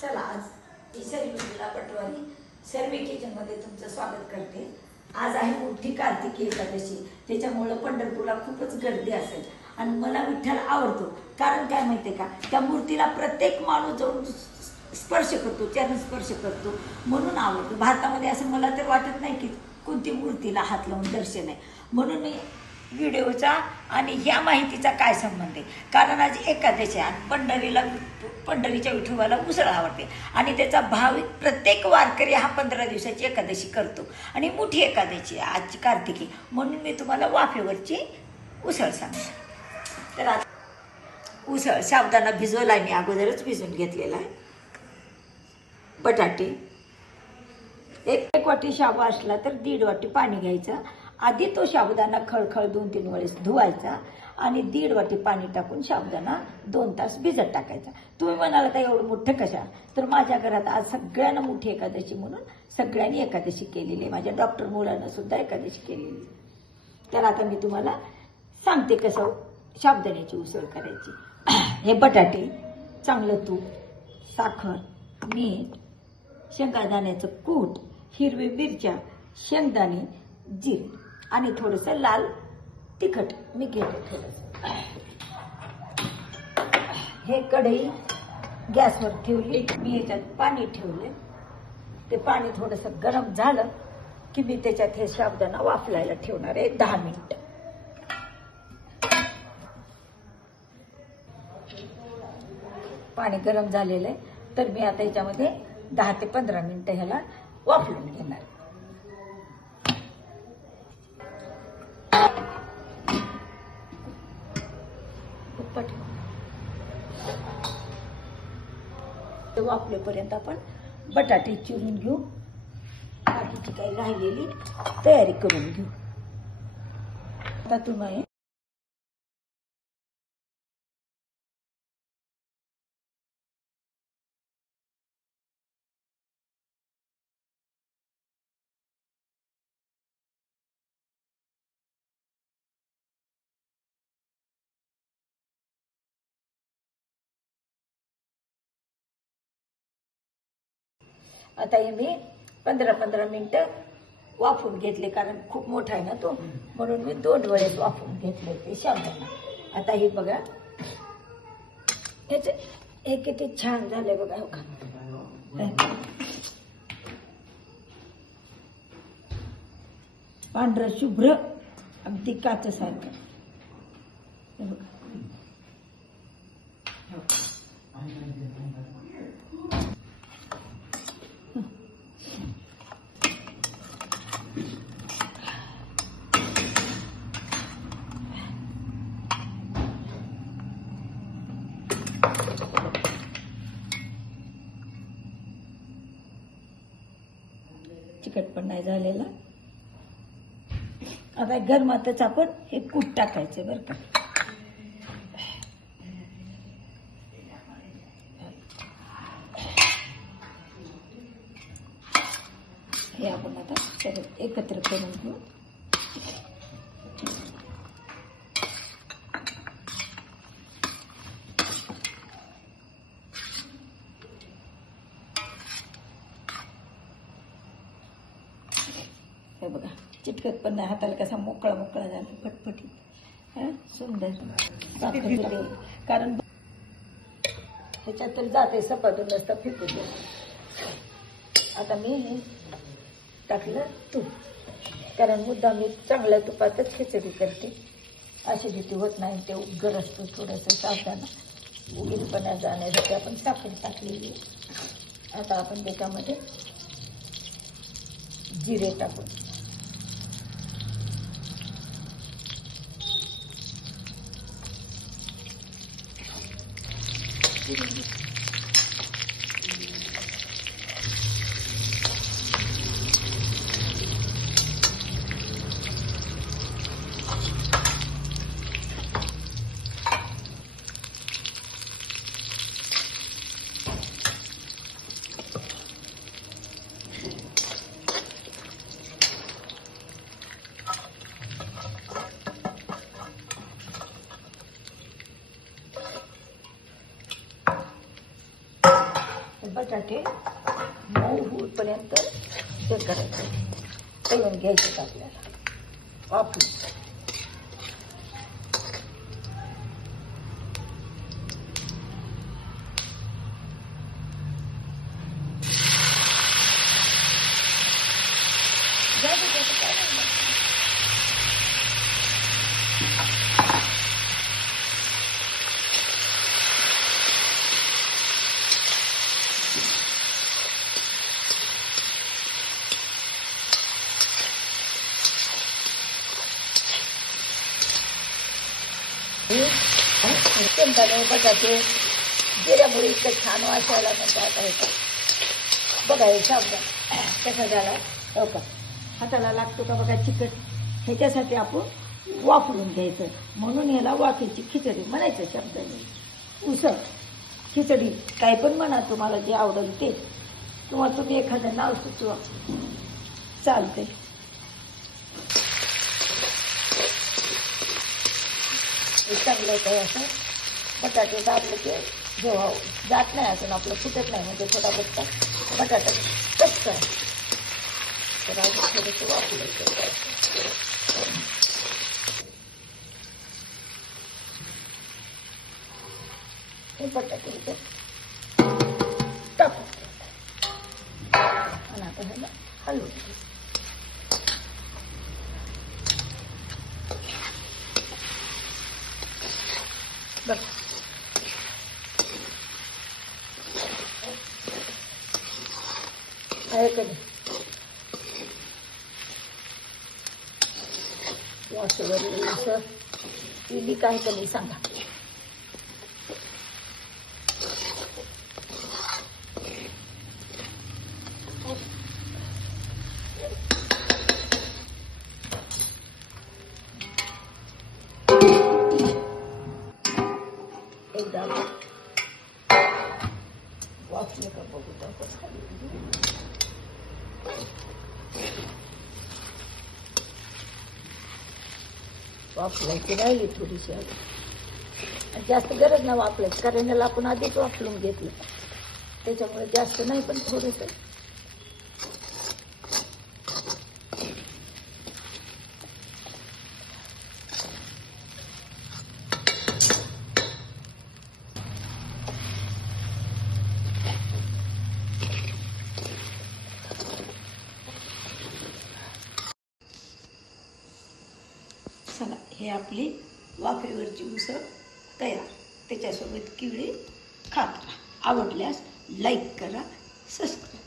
चला आज मी सर्विला पटवारी सर्वे किचनमध्ये तुमचं स्वागत करते। आज आहे मोठी कार्तिकी एकादशी, त्याच्यामुळे पंढरपूरला खूपच गर्दी असेल आणि मला विठ्ठल आवडतो। कारण काय माहितीये का, त्या मूर्तीला प्रत्येक माणूस जाऊन स्पर्श करतो, चरण स्पर्श करतो म्हणून आवडतो। भारतामध्ये असं मला तर वाटत नाही की कोणती मूर्तीला हात लावून दर्शन आहे। म्हणून मी व्हिडिओचा आणि ह्या माहितीचा काय संबंध आहे, कारण आज एकादशी आहे। पंढरीच्या विठोबाला उसळ आवडते आणि त्याचा भाविक प्रत्येक वारकरी हा 15 दिवसाची एकादशी करतो आणि मोठी एकादशी आजची कार्तिकी, म्हणून मी तुम्हाला वाफेवरची उसळ सांगते। तर आता उसळ साबुदाणा भिजवला मी अगोदरच भिजवून घेतलेला आहे। बटाटे एक वाटी शाबू असला तर 1.5 वाटी पाणी घ्यायचं। आधी तो साबुदाणा खळखळ 2-3 वेळेस धुवायचा आणि 1.5 वाटी पाणी टाकून साबुदाणा 2 तास भिजत टाकायचा। तुम्ही म्हणाला तर एवढं मोठं कशा, तर माझ्या घरात आज सगळ्यांना मोठी एकादशी म्हणून सगळ्यांनी एकादशी केलेली आहे। माझ्या डॉक्टर मुलांना सुद्धा एकादशी केलेली। तर आता मी तुम्हाला सांगते कसं साबुदाण्याची उसळ करायची। हे बटाटे, चांगलं तूप, साखर, मीठ, शेंगदाण्याचं कूट, हिरवी मिरच्या, शेंगदाणे, जिरे आणि थोडंसं लाल तिखट मी घेते थोडंसं। हे कढई गॅसवर ठेवली, मी याच्यात पाणी ठेवले। ते पाणी थोडंसं गरम झालं की मी त्याच्यात हे साबुदाणा वाफलायला ठेवणार आहे 10 मिनिटं। पाणी गरम झालेलं आहे, तर मी आता याच्यामध्ये 10 ते 15 मिनिटं ह्याला वाफलून घेणार। वाफलेपर्यंत आपण बटाटे चिरून घेऊ, बाकीची काही राहिलेली तयारी करून घेऊ। आता तुम्ही आता हे मी 15-15 मिनिटं वाफून घेतले, कारण खूप मोठा आहे ना तो, म्हणून मी 2 वेळेस वाफून घेतले ते साबुदाणा। आता हे बघा, त्याचे हे किती छान झालंय बघा। हो का, पांढरं शुभ्र अगदी काचेसारखं हे बघा। चिकट पण नाही झालेला। आता गरमातच आपण हे कूट टाकायचं बरं का। हे आपण आता सगळं एकत्र करून घेऊ। हे बघा, चिटकत पण नाही, हाताला कसा मोकळा मोकळा झाला, फटफटीत सुंदर। कारण ह्याच्यात तर जाते सपाटून नसता फेकून दे। आता मी हे टाकलं तूप, कारण मुद्दा मी चांगल्या तुपातच खिचडी करते, ऍसिडिटी होत नाही, ते उग्र असतो थोडंसं साबुदाणा उगीचपणा जाण्यासाठी आपण साखर टाकलेली। आता आपण त्याच्यामध्ये जिरे टाकू, बटाटे मऊ होईपर्यंत हे करायचं, तळून घ्यायचं आपल्याला वापरून. शेंगदाणे बटाटे जिऱ्यामुळे इतकं छान वाचायला म्हणतात. बघा हे साबण कसा झाला हो का, हाताला लागतो का बघा चिकट. ह्याच्यासाठी आपण वाफरून घ्यायचं, म्हणून याला वाफेची खिचडी म्हणायचं शब्दाने. उसळ खिचडी काय पण म्हणा, तुम्हाला जे आवडेल ते, किंवा तुम्ही एखादं नाव सुचवा चालते. चांगलं काय असं बटाटे दाबले की जेव्हा जात नाही असून आपलं फुटत नाही, म्हणजे थोडा बट्टा बटाटा कट करा. तर अजून थोडंसं वापरायचं. हे बटाटे टाकून आणि आता ह्याला हलवून घ्यायचं. बघ आहे कधी वासवर इली काय कधी सांगा. एकदा वाचलं का बघू आपण खाली. वापरायची राहिली थोडीशी, जास्त गरज नाही वापरायची, कारण याला आपण आधीच वापरून घेतलं, त्याच्यामुळे जास्त नाही, पण थोडंसं. चला, हे आपली वाफेवरची उसळ तयार. त्याच्यासोबत किवडी खात राहा. आवडल्यास लाईक करा, सबस्क्राईब.